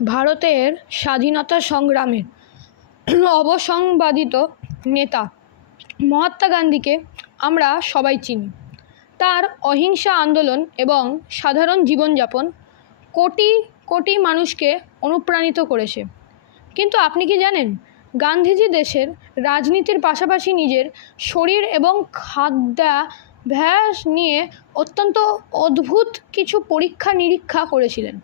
ভারতের স্বাধীনতা সংগ্রামের অবসংবাদিত নেতা মহাত্মা গান্ধীকে আমরা সবাই চিনি। তার অহিংসা আন্দোলন এবং সাধারণ জীবনযাপন কোটি কোটি মানুষকে অনুপ্রাণিত করেছে। কিন্তু আপনি কি জানেন, গান্ধীজি দেশের রাজনীতির পাশাপাশি নিজের শরীর এবং খাদ্যাভ্যাস নিয়ে অত্যন্ত অদ্ভুত কিছু পরীক্ষা নিরীক্ষা করেছিলেন।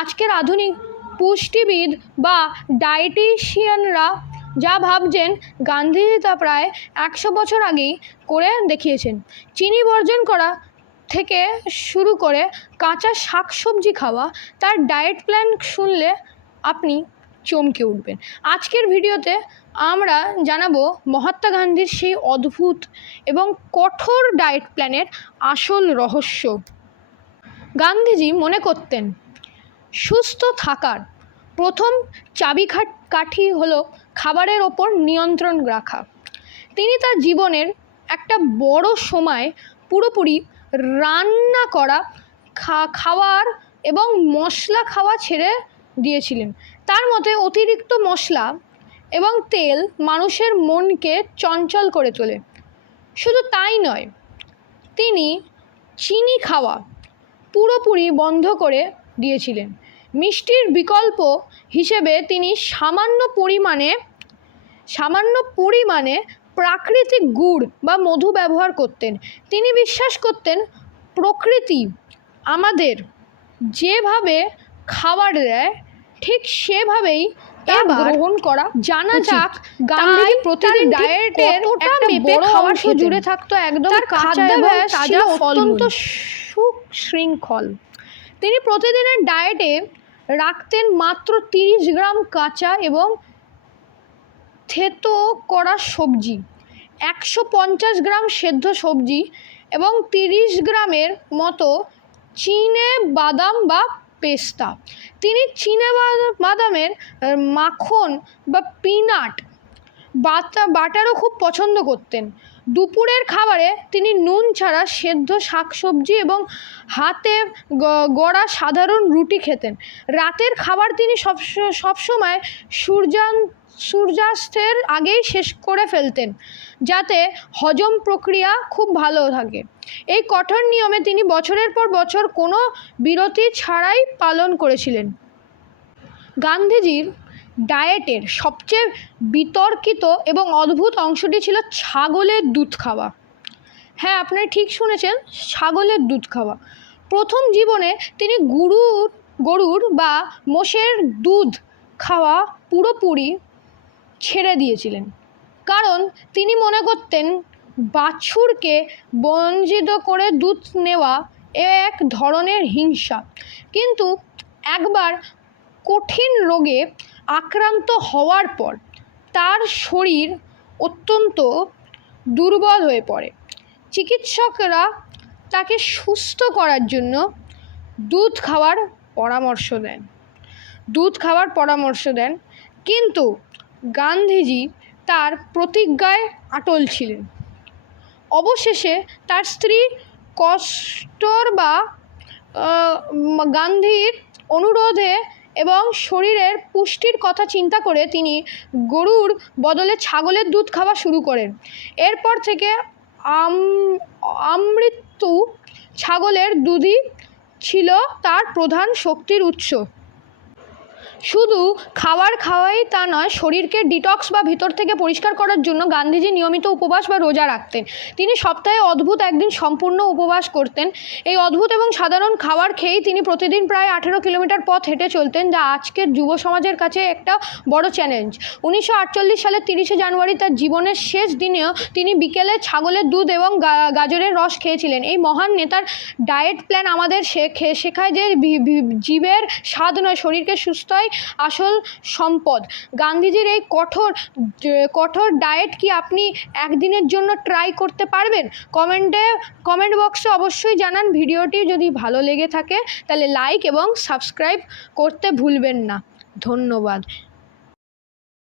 আজকের আধুনিক পুষ্টিবিদ বা ডায়েটিশিয়ানরা যা ভাবছেন, গান্ধীজি তা প্রায় 100 বছর আগেই করে দেখিয়েছেন। চিনি বর্জন করা থেকে শুরু করে কাঁচা শাকসবজি খাওয়া, তার ডায়েট প্ল্যান শুনলে আপনি চমকে উঠবেন। আজকের ভিডিওতে আমরা জানাবো মহাত্মা গান্ধীর সেই অদ্ভুত এবং কঠোর ডায়েট প্ল্যানের আসল রহস্য। গান্ধীজি মনে করতেন সুস্থ থাকার প্রথম চাবিকাঠি হলো খাবারের ওপর নিয়ন্ত্রণ রাখা। তিনি তার জীবনের একটা বড় সময় পুরোপুরি রান্না করা খাওয়ার এবং মশলা খাওয়া ছেড়ে দিয়েছিলেন। তার মতে অতিরিক্ত মশলা এবং তেল মানুষের মনকে চঞ্চল করে তোলে। শুধু তাই নয়, তিনি চিনি খাওয়া পুরোপুরি বন্ধ করে দিয়েছিলেন। মিষ্টির বিকল্প হিসেবে তিনি সামান্য পরিমাণে প্রাকৃতিক গুড় বা মধু ব্যবহার করতেন। তিনি বিশ্বাস করতেন প্রকৃতি আমাদের যেভাবে খাবার দেয় ঠিক সেভাবেই তা গ্রহণ করা জানা যাক। গান্ধী প্রতিদিন ডায়েটের একটা বড় অংশ জুড়ে থাকতো একদম কাঁচা এবং তাজা অত্যন্ত সুশৃঙ্খল। তিনি প্রতিদিনের ডায়েটে রাখতেন মাত্র 30 গ্রাম কাঁচা এবং থেতো করা সবজি, 150 গ্রাম সেদ্ধ সবজি এবং 30 গ্রামের মতো চীনে বাদাম বা পেস্তা। তিনি চীনে বাদামের মাখন বা পিনাট বাটারও খুব পছন্দ করতেন। দুপুরের খাবারে তিনি নুন ছাড়া সেদ্ধ শাকসবজি এবং হাতে গড়া সাধারণ রুটি খেতেন। রাতের খাবার তিনি সবসময় সূর্যাস্তের আগেই শেষ করে ফেলতেন, যাতে হজম প্রক্রিয়া খুব ভালো থাকে। এই কঠোর নিয়মে তিনি বছরের পর বছর কোনো বিরতি ছাড়াই পালন করেছিলেন। গান্ধীজির ডায়েটের সবচেয়ে বিতর্কিত এবং অদ্ভুত অংশটি ছিল ছাগলের দুধ খাওয়া। হ্যাঁ, আপনারা ঠিক শুনেছেন, ছাগলের দুধ খাওয়া। প্রথম জীবনে তিনি গরুর বা মোষের দুধ খাওয়া পুরোপুরি ছেড়ে দিয়েছিলেন, কারণ তিনি মনে করতেন বাছুরকে বঞ্চিত করে দুধ নেওয়া এক ধরনের হিংসা। কিন্তু একবার কঠিন রোগে আক্রান্ত হওয়ার পর তার শরীর অত্যন্ত দুর্বল হয়ে পড়ে। চিকিৎসকরা তাকে সুস্থ করার জন্য দুধ খাওয়ার পরামর্শ দেন, কিন্তু গান্ধীজি তার প্রতিজ্ঞায় অটল ছিলেন। অবশেষে তার স্ত্রী কস্তুরবা গান্ধীর অনুরোধে এবং শরীরের পুষ্টির কথা চিন্তা করে তিনি গরুর বদলে ছাগলের দুধ খাওয়া শুরু করেন। এরপর থেকে আমৃত্যু ছাগলের দুধই ছিল তার প্রধান শক্তির উৎস। শুধু খাওয়াই তা নয়, শরীরকে ডিটক্স বা ভিতর থেকে পরিষ্কার করার জন্য গান্ধীজি নিয়মিত উপবাস বা রোজা রাখতেন। তিনি সপ্তাহে অদ্ভুত একদিন সম্পূর্ণ উপবাস করতেন। এই অদ্ভুত এবং সাধারণ খাবার খেয়েই তিনি প্রতিদিন প্রায় 18 কিলোমিটার পথ হেঁটে চলতেন, যা আজকের যুব সমাজের কাছে একটা বড় চ্যালেঞ্জ। 1948 সালের 30শে জানুয়ারি তার জীবনের শেষ দিনেও তিনি বিকেলে ছাগলের দুধ এবং গাজরের রস খেয়েছিলেন। এই মহান নেতার ডায়েট প্ল্যান আমাদের শেখায় যে জীবের স্বাদ নয়, শরীরকে সুস্থই আসল সম্পদ। গান্ধীজির এই কঠোর ডায়েট কি আপনি একদিনের জন্য ট্রাই করতে পারবেন? কমেন্ট বক্সে অবশ্যই জানান। ভিডিওটি যদি ভালো লেগে থাকে তাহলে লাইক এবং সাবস্ক্রাইব করতে ভুলবেন না। ধন্যবাদ।